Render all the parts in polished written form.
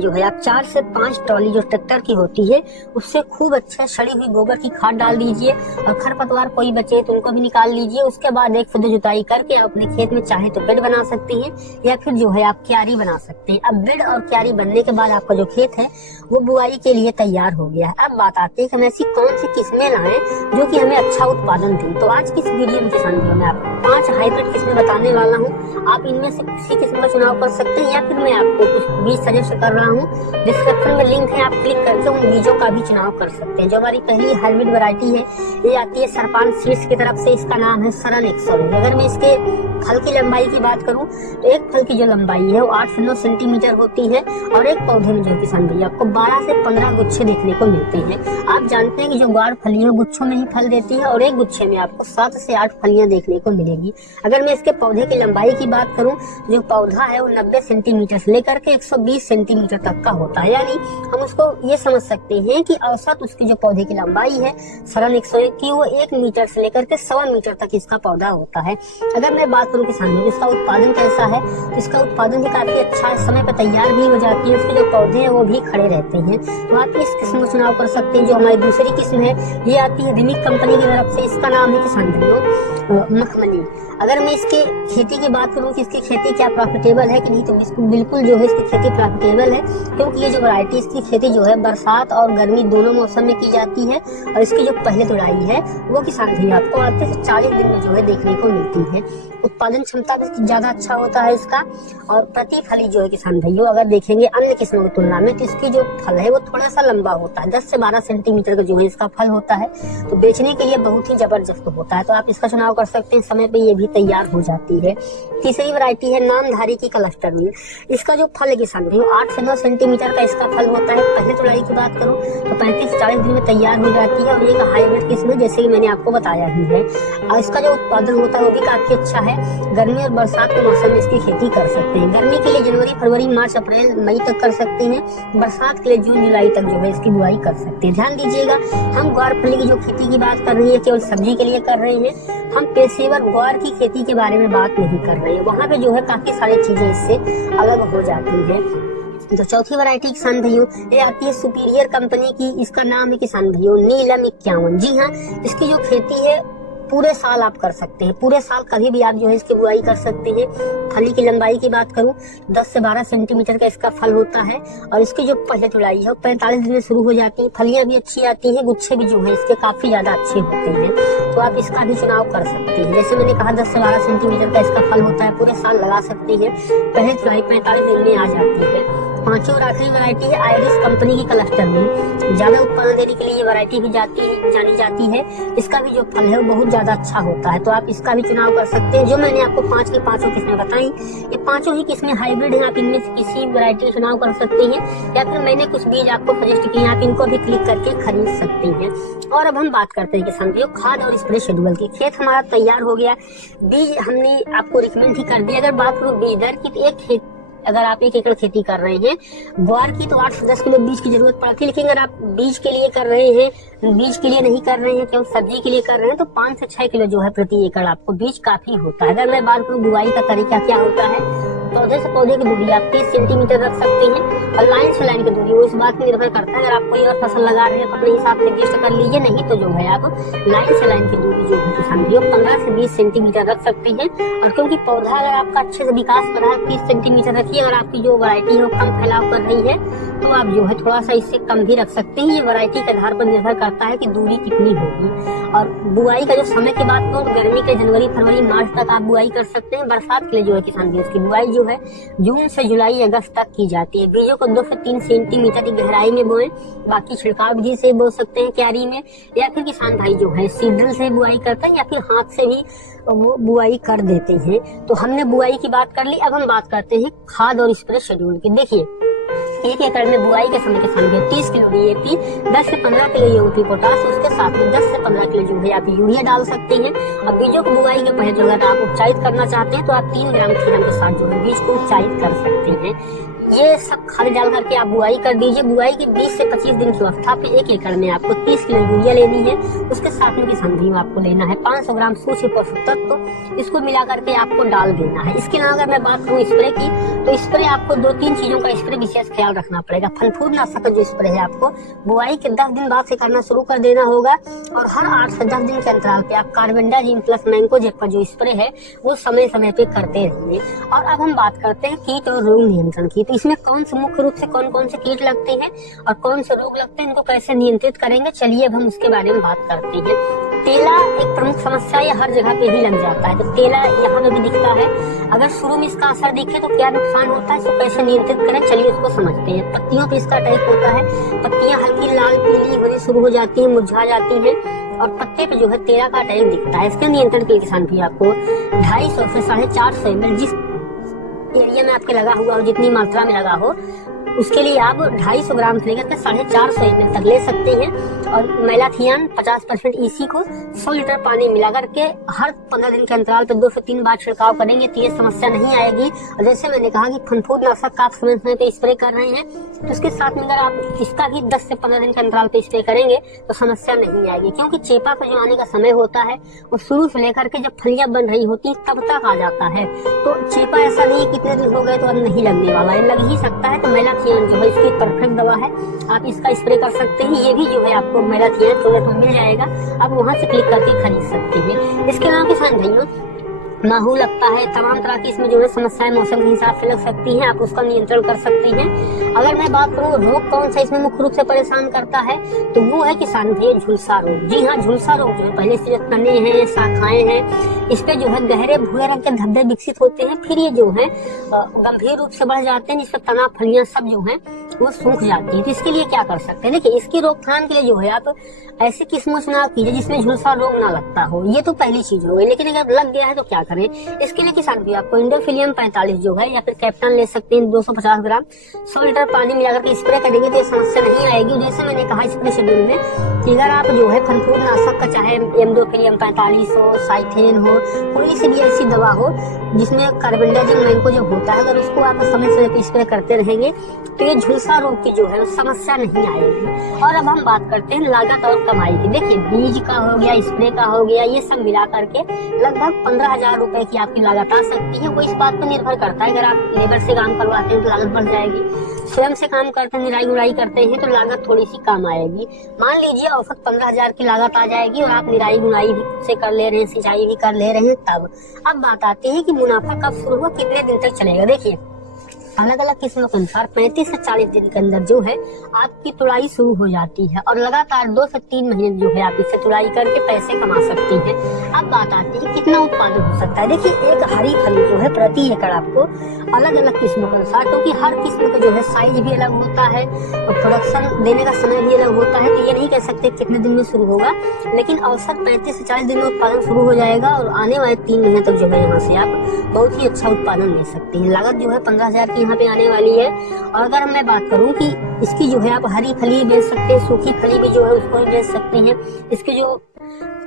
जो है आप 4 से 5 ट्रॉली जो ट्रैक्टर की होती है उससे खूब अच्छा सड़ी हुई गोबर की खाद डाल दीजिए और खरपतवार कोई बचे तो उनको भी निकाल लीजिए। उसके बाद एक फुट जुताई करके आप अपने खेत में चाहे तो बेड बना सकती हैं या फिर जो है आप क्यारी बना सकते हैं। अब बेड और क्यारी बनने के बाद आपका जो खेत है वो बुआई के लिए तैयार हो गया है। अब बात आती है कि हम ऐसी कौन सी किस्में लाएं जो कि हमें अच्छा उत्पादन दें। तो आज की इस वीडियो में किसान भाइयों में आपको 5 हाइब्रिड किस्में बताने वाला हूँ। आप इनमें से किसी किस्म का चुनाव कर सकते हैं या फिर मैं आपको कुछ बीज सजेस्ट कर रहा हूँ, डिस्क्रिप्शन में लिंक है, आप क्लिक करके उन बीजों का भी चुनाव कर सकते हैं। जो हमारी पहली हाइब्रिड वैरायटी है ये आती है सरपान सीड्स की तरफ से, इसका नाम है सरन 100। अगर मैं इसके फल की लंबाई की बात करूं तो एक फल की जो लंबाई है वो 8 से 9 सेंटीमीटर होती है और एक पौधे में जो किसान भैया आपको 12 से 15 गुच्छे देखने को मिलते हैं। आप जानते हैं कि जो ग्वार फलियां गुच्छों में ही फल देती है और एक गुच्छे में आपको 7 से 8 फलियां देखने को मिलेगी। अगर मैं इसके पौधे की लंबाई की बात करूं जो पौधा है वो 90 सेंटीमीटर से लेकर के 120 सेंटीमीटर तक का होता है। यानी हम उसको ये समझ सकते हैं कि औसत उसकी जो पौधे की लंबाई है सरन 101 की वो 1 मीटर से लेकर के 1.25 मीटर तक इसका पौधा होता है। अगर मैं बात करूं किसान में इसका उत्पादन कैसा है तो इसका उत्पादन भी काफी अच्छा है, समय पर तैयार भी हो जाती है, उसके जो पौधे हैं वो भी खड़े रहते हैं। तो आप इस किस्म का चुनाव कर सकते हैं। जो हमारी दूसरी किस्म है ये आती है रिमिक कंपनी की तरफ से, इसका नाम है किसान भाइयों मखमली। अगर मैं इसके खेती की बात करूं कि इसकी खेती क्या प्रॉफिटेबल है कि नहीं तो इसको बिल्कुल जो है इसकी खेती प्रॉफिटेबल है, क्योंकि ये जो वैरायटी इसकी खेती जो है बरसात और गर्मी दोनों मौसम में की जाती है और इसकी जो पहले तुड़ाई है वो किसान भाई आपको आते से 40 दिन में जो है देखने को मिलती है। उत्पादन क्षमता भी ज्यादा अच्छा होता है इसका और प्रति फली जो है किसान भाइयों अगर देखेंगे अन्य किस्मों की तुलना में तो इसकी जो फल है वो थोड़ा सा लंबा होता है, 10 से 12 सेंटीमीटर का जो है इसका फल होता है, तो बेचने के लिए बहुत ही जबरदस्त होता है। तो आप इसका चुनाव कर सकते हैं, समय पे ये भी तैयार हो जाती है। तीसरी वैरायटी है नामधारी की क्लस्टर में। इसका जो फल है किसान भाइयों 8 से 9 सेंटीमीटर का इसका फल होता है। पहले तुड़ाई की बात करूं तो 35 से 40 दिन में तैयार हो जाती है और एक हाइब्रिड किस्म जैसे कि मैंने आपको बताया ही है। और इसका जो उत्पादन होता है वो भी काफी अच्छा है। गर्मी और बरसात के मौसम में इसकी खेती कर सकते हैं। गर्मी के लिए जनवरी फरवरी मार्च अप्रैल मई तक कर सकते हैं, बरसात के लिए जून जुलाई तक जो है इसकी बुआई कर सकते हैं। ध्यान दीजिएगा हम ग्वार फली की जो खेती की बात कर रहे हैं केवल सब्जी के लिए कर रहे हैं, हम पेशेवर ग्वार की खेती के बारे में बात नहीं कर रहे हैं। वहाँ पे जो है काफी सारी चीजें इससे अलग हो जाती है। तो चौथी वैरायटी किसान भाइयों ये आती है सुपीरियर कंपनी की, इसका नाम है किसान भाइयों नीलम 51। जी हाँ, इसकी जो खेती है पूरे साल आप कर सकते हैं, पूरे साल कभी भी आप जो है इसकी बुआई कर सकते हैं। फली की लंबाई की बात करूं 10 से 12 सेंटीमीटर का इसका फल होता है और इसकी जो पहले तुड़ाई है वो 45 दिन में शुरू हो जाती है। फलियां भी अच्छी आती हैं, गुच्छे भी जो है इसके काफी ज्यादा अच्छे होते हैं, तो आप इसका भी चुनाव कर सकते हैं। जैसे मैंने कहा 10 से 12 सेंटीमीटर का इसका फल होता है, पूरे साल लगा सकते हैं, पहले तुड़ाई 45 दिन में आ जाती है। पांचवी और आखिरी वैरायटी है आयरिस कंपनी की क्लस्टर में। ज्यादा उत्पादन देने के लिए ये वैरायटी भी जानी जाती है। इसका भी जो फल है वो बहुत ज्यादा अच्छा होता है, तो आप इसका भी चुनाव कर सकते हैं। जो मैंने आपको 5 की 5 किस्में बताई ये 5 ही किस्में हाइब्रिड हैं, आप इनमें से किसी वैरायटी का चुनाव कर सकते हैं या फिर मैंने कुछ बीज आपको सजेस्ट किए आप इनको भी क्लिक करके खरीद सकते हैं। और अब हम बात करते हैं किसान भाइयों खाद और स्प्रे शेड्यूल की। खेत हमारा तैयार हो गया, बीज हमने आपको रिकमेंड ही कर दिया। अगर बात करूँ बीज दर की तो एक खेत अगर आप 1 एकड़ खेती कर रहे हैं ग्वार की तो 8 से 10 किलो बीज की जरूरत पड़ती है। लेकिन अगर आप बीज के लिए कर रहे हैं, बीज के लिए नहीं कर रहे हैं केवल सब्जी के लिए कर रहे हैं तो 5 से 6 किलो जो है प्रति एकड़ आपको बीज काफी होता है। अगर मैं बात करूँ बुआई का तरीका क्या होता है, पौधे से पौधे की दूरी आप 30 सेंटीमीटर रख सकते हैं और लाइन से लाइन की दूरी वो इस बात पर निर्भर करता है। अगर आप कोई और फसल लगा रहे हैं तो अपने हिसाब से एडजस्ट कर लीजिए, नहीं तो जो है आप लाइन से लाइन की दूरी जो है किसान भाइयों 15 से 20 सेंटीमीटर रख सकते हैं। और क्योंकि पौधा अगर आपका अच्छे से विकास कर रहा है 30 सेंटीमीटर रखिए। अगर आपकी जो वैरायटी है वो कम फैलाव कर रही है तो आप जो है थोड़ा सा इससे कम भी रख सकते हैं। ये वैरायटी के आधार पर निर्भर करता है कि दूरी कितनी होगी। और बुआई का जो समय की बात करूँ तो गर्मी के जनवरी फरवरी मार्च तक आप बुआई कर सकते हैं। बरसात के लिए जो है किसान भाई इसकी बुआई जो है जून से जुलाई अगस्त तक की जाती है। बीजों को 2 से 3 सेंटीमीटर की गहराई में बोएं, बाकी छिड़काव विधि से बो सकते हैं क्यारी में, या फिर किसान भाई जो है सीड्रिल से बुआई करते हैं या फिर हाथ से भी वो बुआई कर देते हैं। तो हमने बुआई की बात कर ली, अब हम बात करते हैं खाद और स्प्रे शेड्यूल की। देखिए 1 एकड़ में बुआई के समय किसान भाई 30 किलो DAP, 10 से 15 किलो यूरिया पोटास, उसके साथ में 10 से 15 किलो जो है आप यूरिया डाल सकते हैं। और बीजों को बुआई के पहले जो अगर आप उपचारित करना चाहते हैं तो आप 3 ग्राम थीरम के साथ जो है बीज को उपचारित कर सकते हैं। ये सब खाद डाल करके आप बुआई कर दीजिए। बुआई के 20 से 25 दिन की अवस्था पे 1 एकड़ में आपको 30 किलो यूरिया लेनी है। उसके साथ में किसान भाइयों आपको लेना है 500 ग्राम सूक्ष्म पोषक तत्व, इसको मिला करके आपको डाल देना है। इसके अलावा अगर मैं बात करूँ स्प्रे की, तो स्प्रे आपको 2-3 चीजों का स्प्रे विशेष ख्याल रखना पड़ेगा। फनफूद नाशक जो स्प्रे है आपको बुआई के 10 दिन बाद से करना शुरू कर देना होगा, और हर 8 से 10 दिन के अंतराल पे आप कार्बेंडाजिम प्लस मैंकोजेब का जो स्प्रे है वो समय समय पे करते रहिए। और अब हम बात करते हैं कीट और रोग नियंत्रण की। तो इसमें कौन से मुख्य रूप से कौन कौन से कीट लगते हैं और कौन से रोग लगते हैं, इनको कैसे नियंत्रित करेंगे, चलिए अब हम उसके बारे में बात करते हैं। तेला एक प्रमुख समस्या है, हर जगह पे ही लग जाता है। तो तेला यहाँ पे भी दिखता है, अगर शुरू में इसका असर दिखे तो क्या नुकसान होता है, इसको कैसे नियंत्रित करें, चलिए उसको समझते हैं। पत्तियों पे इसका अटैक होता है, पत्तियां हल्की लाल पीली होनी शुरू हो जाती है, मुरझा जाती है, और पत्ते पे जो है तेला का अटैक दिखता है। इसके नियंत्रण के लिए किसान भी आपको 250 से 450 ml जिस एरिया में आपके लगा हुआ हो, जितनी मात्रा में लगा हो, उसके लिए आप 250 ग्राम से लेकर 450 ml तक ले सकते हैं। और मेलाथियान 50% EC को 100 लीटर पानी मिला करके हर 15 दिन के अंतराल पर 2 से 3 बार छिड़काव करेंगे तो ये समस्या नहीं आएगी। और जैसे मैंने कहा कि फनफूद नाशक का आप समय समय पे स्प्रे कर रहे हैं, तो उसके साथ में अगर आप इसका भी 10 से 15 दिन के अंतराल पे स्प्रे करेंगे तो समस्या नहीं आएगी, क्योंकि चेपा का जो आने का समय होता है वो शुरू से लेकर के जब फलियां बन रही होती तब तक आ जाता है। तो चेपा ऐसा नहीं कितने दिन हो गए तो अब नहीं लगने वाला है, लग ही सकता है। तो मेलाथियान जो है इसकी परफेक्ट दवा है, आप इसका स्प्रे कर सकते हैं। ये भी जो है आपको मेलाथियान प्रोडक्ट में मिल जाएगा, आप वहां से क्लिक करके खरीद सकते हैं। इसके अलावा किसान भाइयों माहू लगता है, तमाम तरह की इसमें जो है समस्याएं मौसम के हिसाब से लग सकती हैं, आप उसका नियंत्रण कर सकते हैं। अगर मैं बात करूँ रोग कौन सा इसमें मुख्य रूप से परेशान करता है, तो वो है किसान भाई झुलसा रोग। जी हाँ, झुलसा रोग जो है पहले से तने हैं, शाखाएं हैं, इस पे जो है गहरे भूरे रंग के धब्बे विकसित होते हैं, फिर ये जो है गंभीर रूप से बढ़ जाते हैं, जिससे तना फलियां सब जो है वो सूख जाती है। तो इसके लिए क्या कर सकते हैं, देखिए इसकी रोकथाम के लिए जो है आप ऐसी किस्मों चुनाव कीजिए जिसमें झुलसा रोग ना लगता हो, ये तो पहली चीज हो गई। लेकिन अगर लग गया है तो क्या करें, इसके लिए किसान भी आपको इंडोफिलियम 45 जो है या फिर कैप्टन ले सकते हैं 250 ग्राम 100 लीटर पानी मिलाकर के स्प्रे करेंगे तो ये समस्या नहीं आएगी। जैसे मैंने कहा स्प्रे शेड्यूल में कि अगर आप जो है फनफूद नाशक का चाहे इंडोफिलियम 45 हो, साइथेन हो, कोई सी भी ऐसी दवा हो जिसमें कार्बेंडाजिम मैंकोजेब होता है, अगर उसको आप समय समय पे स्प्रे करते रहेंगे तो ये झुलसा रोग की जो है समस्या नहीं आएगी। और अब हम बात करते हैं लागत और कमाई की। देखिए बीज का हो गया, स्प्रे का हो गया, ये सब मिला करके लगभग 15,000 रुपए की आपकी लागत आ सकती है। वो इस बात पर निर्भर करता है, अगर आप लेबर से काम करवाते हैं तो लागत बढ़ जाएगी, स्वयं से काम करते हैं, निराई गुड़ाई करते हैं तो लागत थोड़ी सी कम आएगी। मान लीजिए औसत 15,000 की लागत आ जाएगी और आप निराई गुड़ाई भी खुद से कर ले रहे हैं, सिंचाई भी कर ले रहे हैं तब। अब बात आती है कि मुनाफा कब शुरू हुआ, कितने दिन तक चलेगा। देखिए अलग अलग किस्मों के अनुसार 35 से 40 दिन के अंदर जो है आपकी तुड़ाई शुरू हो जाती है और लगातार 2 से 3 महीने जो है आप इससे तुड़ाई करके पैसे कमा सकती हैं। अब बात आती है कितना उत्पादन हो सकता है। देखिए एक हरी फली जो है प्रति एकड़ आपको अलग अलग किस्मों के अनुसार, क्योंकि हर किस्म का जो है साइज भी अलग होता है और प्रोडक्शन देने का समय भी अलग होता है, तो ये नहीं कह सकते कितने दिन में शुरू होगा, लेकिन औसत 35 से 40 दिन में उत्पादन शुरू हो जाएगा और आने वाले 3 महीने तक जो है यहाँ से आप बहुत ही अच्छा उत्पादन ले सकते हैं। लागत जो है 15,000 की यहाँ पे आने वाली है। और अगर मैं बात करूं कि इसकी जो है आप हरी फली बेच सकते हैं, सूखी फली भी जो है उसको भी बेच सकते हैं, इसके जो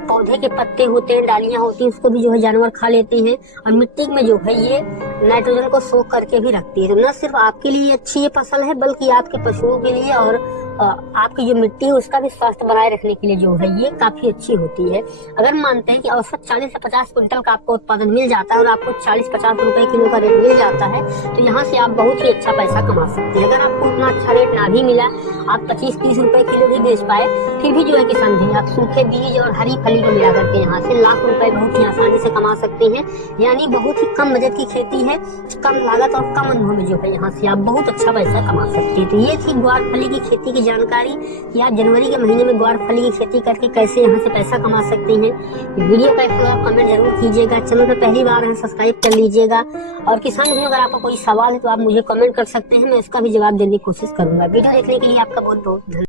पौधे के पत्ते होते हैं, डालियां होती हैं, उसको भी जो है जानवर खा लेते हैं। और मिट्टी में जो है ये नाइट्रोजन को सोख करके भी रखती है, तो न सिर्फ आपके लिए अच्छी ये फसल है बल्कि आपके पशुओं के लिए और आपकी जो मिट्टी है उसका भी स्वास्थ्य बनाए रखने के लिए जो है ये काफी अच्छी होती है। अगर मानते हैं कि औसत 40 से 50 क्विंटल का आपको उत्पादन मिल जाता है और आपको 40-50 रुपए किलो का रेट मिल जाता है, तो यहाँ से आप बहुत ही अच्छा पैसा कमा सकते हैं। अगर आपको उतना अच्छा रेट ना भी मिला, आप 25-30 रुपए किलो भी बेच पाए, फिर भी जो है किसान भाई आप सूखे बीज और हरी फली को मिला करके यहाँ से लाख रुपए बहुत ही आसानी से कमा सकते हैं। यानी बहुत ही कम बजट की खेती है, कम लागत और कम अनुभव में जो है यहाँ से आप बहुत अच्छा पैसा कमा सकते हैं। तो ये थी ग्वार फली की खेती की जानकारी कि आप जनवरी के महीने में ग्वार फली की खेती करके कैसे यहाँ से पैसा कमा सकते हैं। वीडियो का एक कमेंट जरूर कीजिएगा, चैनल पर पहली बार है सब्सक्राइब कर लीजिएगा। और किसान भाई अगर आपका कोई सवाल है तो आप मुझे कमेंट कर सकते हैं, मैं इसका भी जवाब देने की कोशिश करूंगा। वीडियो देखने के लिए आपका बहुत बहुत धन्यवाद।